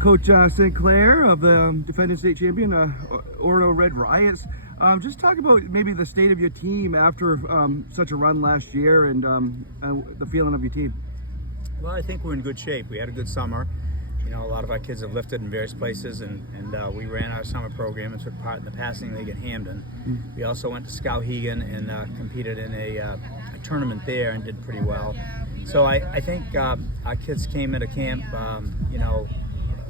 Coach Sinclair of the defending state champion, Orono Red Riots. Just talk about maybe the state of your team after such a run last year and the feeling of your team. Well, I think we're in good shape. We had a good summer. You know, a lot of our kids have lifted in various places, and we ran our summer program and took part in the passing league at Hamden. We also went to Skowhegan and competed in a tournament there and did pretty well. So I think our kids came into camp,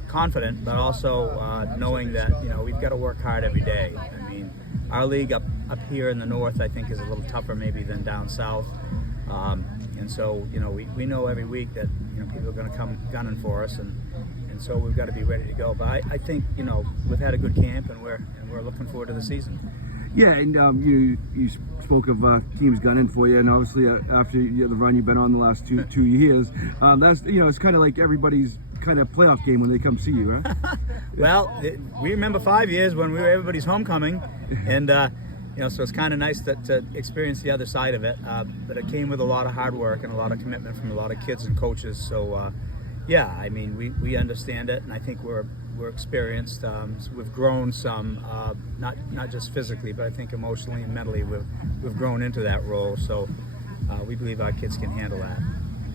confident, but also knowing that, we've got to work hard every day. I mean, our league up here in the north, I think, is a little tougher maybe than down south. And so, we know every week that, people are going to come gunning for us, and so we've got to be ready to go. But I think, we've had a good camp, and we're looking forward to the season. Yeah, and you spoke of teams gunning for you, and obviously after the run you've been on the last two years, that's it's kind of like everybody's kind of playoff game when they come see you, right? Well, we remember 5 years when we were everybody's homecoming, and so it's kind of nice to experience the other side of it. But it came with a lot of hard work and a lot of commitment from a lot of kids and coaches. So, I mean, we understand it, and I think we're experienced. So we've grown some, not just physically, but I think emotionally and mentally we've grown into that role. So we believe our kids can handle that.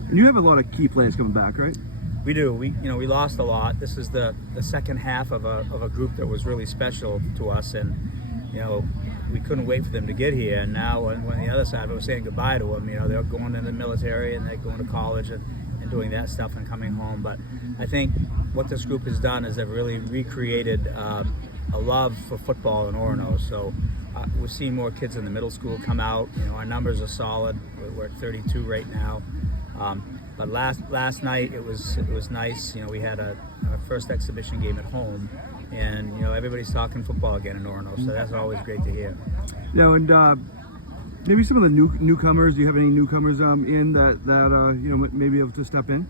And you have a lot of key players coming back, right? We do. We lost a lot. This is the second half of a group that was really special to us, and we couldn't wait for them to get here. And now when the other side, we're saying goodbye to them. They're going into the military and they're going to college and doing that stuff and coming home. But I think what this group has done is they've really recreated a love for football in Orono. So we're seeing more kids in the middle school come out. Our numbers are solid. We're at 32 right now. But last night it was nice. We had our first exhibition game at home, and everybody's talking football again in Orono, so that's always great to hear. And maybe some of the newcomers. Do you have any newcomers in that maybe able to step in?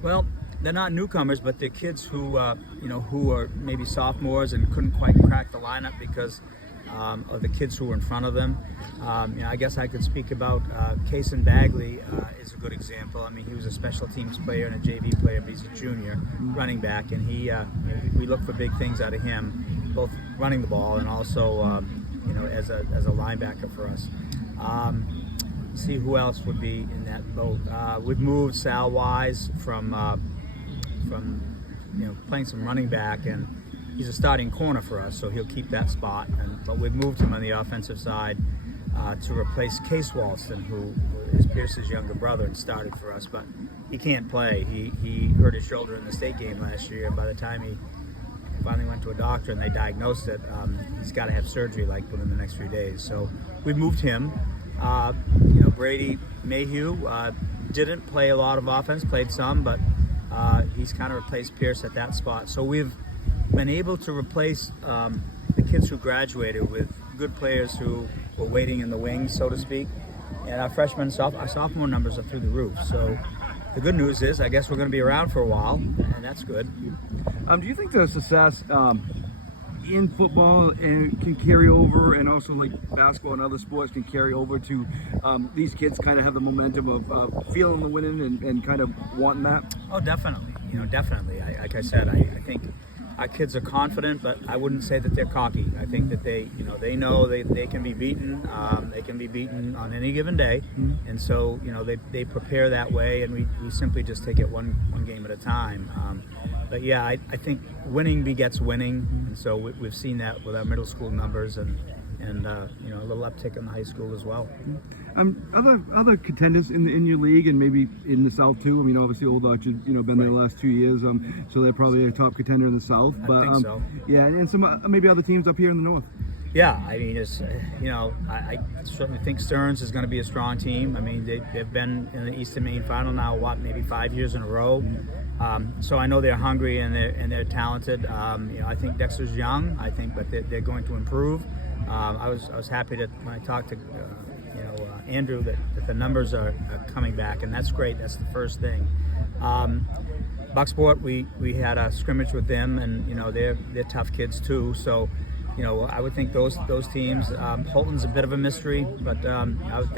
Well, they're not newcomers, but they're kids who who are maybe sophomores and couldn't quite crack the lineup because of the kids who were in front of them. I guess I could speak about Kason Bagley is a good example. I mean, he was a special teams player and a JV player, but he's a junior running back, and we look for big things out of him, both running the ball and also as a linebacker for us. See who else would be in that boat. We've moved Sal Wise from playing some running back, and he's a starting corner for us, so he'll keep that spot. But we've moved him on the offensive side to replace Case Walston, who is Pierce's younger brother and started for us, but he can't play. He hurt his shoulder in the state game last year, and by the time he finally went to a doctor and they diagnosed it, he's got to have surgery within the next few days. So we moved him. Brady Mayhew didn't play a lot of offense, played some, but he's kind of replaced Pierce at that spot. So we've been able to replace the kids who graduated with good players who were waiting in the wings, so to speak. And our our sophomore numbers are through the roof. So the good news is, I guess we're going to be around for a while, and that's good. Do you think the success in football can carry over, and also like basketball and other sports can carry over to these kids kind of have the momentum of feeling the winning and kind of wanting that? Oh, definitely. Definitely. Like I said, I think our kids are confident, but I wouldn't say that they're cocky. I think that they know they can be beaten. They can be beaten on any given day, and so they prepare that way, and we simply just take it one game at a time. But yeah, I think winning begets winning, and so we've seen that with our middle school numbers and a little uptick in the high school as well. Other contenders in your league and maybe in the South too. I mean, obviously Old Arch has been there the last 2 years, so they're probably a top contender in the South. I think so. Yeah, and some maybe other teams up here in the North. Yeah, I mean, it's I certainly think Stearns is going to be a strong team. I mean, they've been in the Eastern Maine Final now, maybe 5 years in a row. So I know they're hungry and they're talented. I think Dexter's young. I think, but they're going to improve. I was happy when I talked to Andrew that the numbers are coming back, and that's great. That's the first thing. Bucksport, we had a scrimmage with them, and they're tough kids too. So you know, I would think those teams. Holton's a bit of a mystery, but I would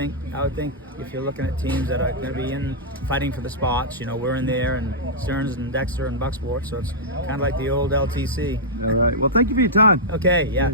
think if you're looking at teams that are going to be in fighting for the spots, you know, we're in there, and Stearns and Dexter and Bucksport, so it's kind of like the old LTC. All right. Well, thank you for your time. Okay, yeah.